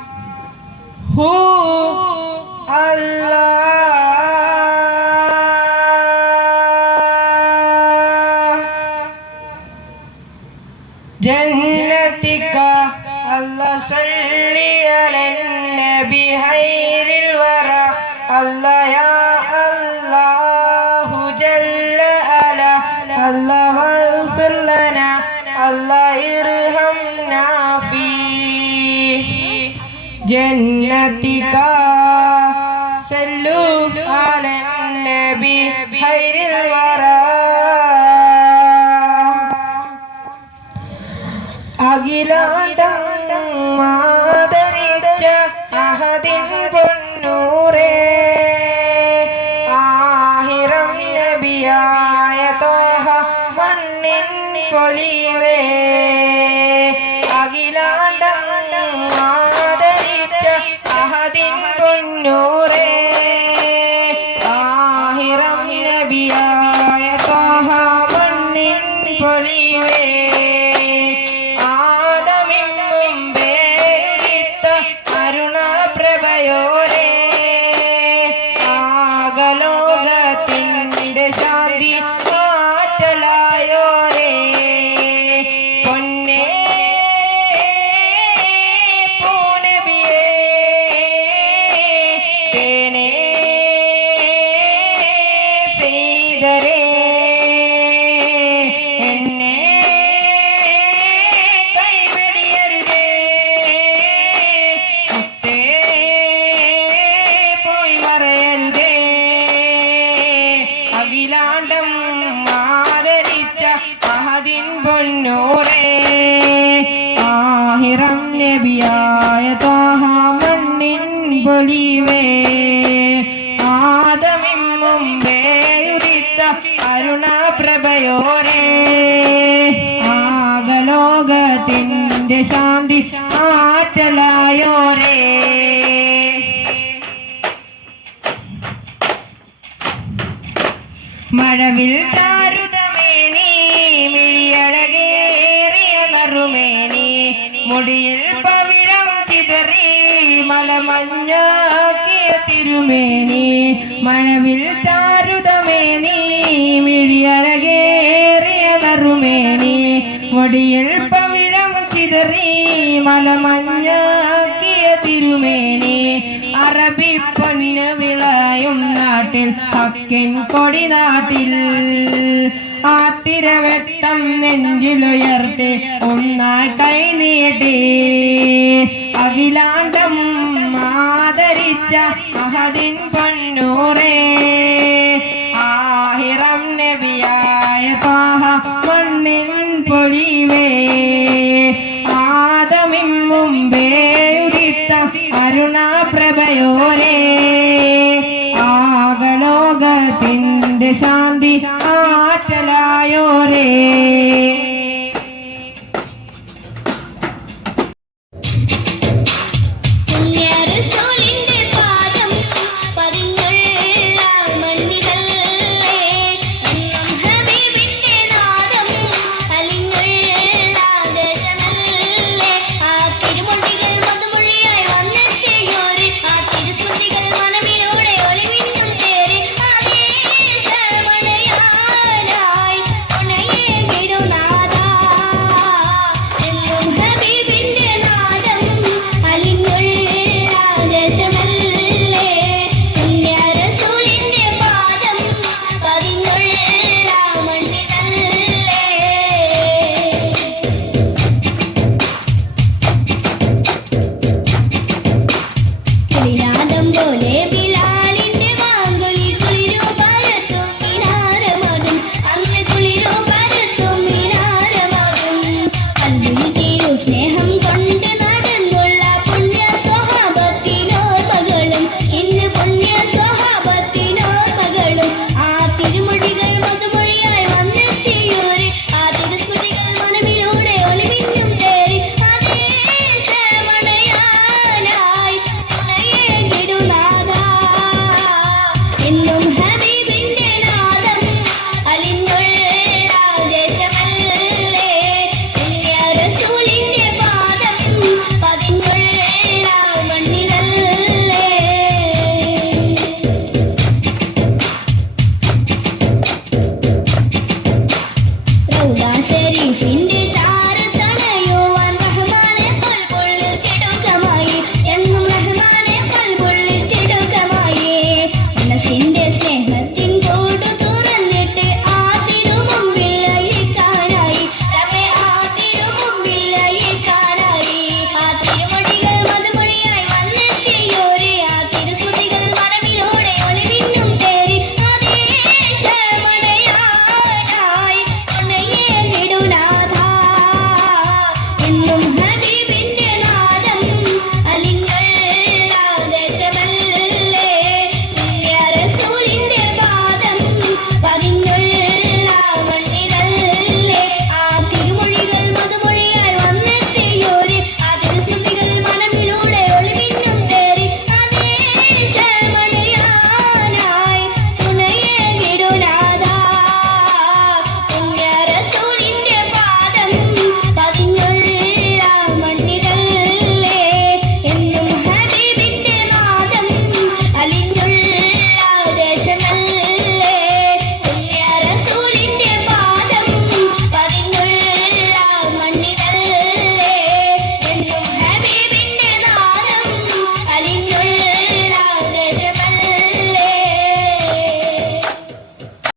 അല്ലാഹു جنتك الله صلي على النبي خير الورى الله يا الله جل على الله اغفر لنا الله ارحمنا فيه جنتك صلوا على النبي خير الورى അഖിലാണ്ടം മാതരിച്ച അഹദിൻ പൊന്നൂറേ ആഹിറം നബിയായ ത്വഹ മണ്ണിൻ പൊലിവേ അഖിലാണ്ടം മാതരിച്ച അഹദിൻ പൊന്നൂറേ ആഹിറം നബിയായ ത്വഹ മണ്ണിൻ പൊലിവേ ആകലോകത്തിൻ്റെ ശാന്തി ആറ്റലായോരേ പൊന്നേ പൂനബിയേ തേനേ ചെയ്തരേ എന്നെ കൈവെടിയരുതേ മുത്തേ പോയി മറയരുതേ അഖിലാണ്ടം ആദരിച്ച അഹദിൻ പൊന്നൂറേ ആഹിറം നബിയായ ത്വഹ മണ്ണിൻ പൊലിവേ ആദമിൻ മുമ്പേ ഉദിത്ത അരുണപ്രഭയോരേ ആകലോകത്തിൻ്റെ ശാന്തി ആറ്റലായോരേ മഴവിൽ താരുതമേനി മിഴിയഴകേറിയ നറുമേനി മുടിയിൽ പവിഴം ചിതറി മലമഞ്ഞാക്കിയ തിരുമേനി മഴവിൽ താരുതമേനി മിഴിയഴകേറിയ നറുമേനി മുടിയിൽ പവിഴം ചിതറി മലമഞ്ഞാക്കിയ തിരുമേനി അറബി പൊന്നു വിളയും നാട്ടിൽ ഹക്കിൻ കൊടി നാട്ടിൽ ആത്തിരവെട്ടം നെഞ്ചിലുയർത്തി ഒന്നായി കൈനീട്ടി അഖിലാണ്ടം ആദരിച്ച അഹദിൻ പൊന്നൂറേ ആഹിറം നബിയായ ത്വഹ മണ്ണിൻ പൊലിവേ ആദമിൻ മുമ്പേ ഉദിത്ത അരുണപ്രഭയോരേ ആകലോകത്തിൻ്റെ ശാന്തി ആറ്റലായോരേ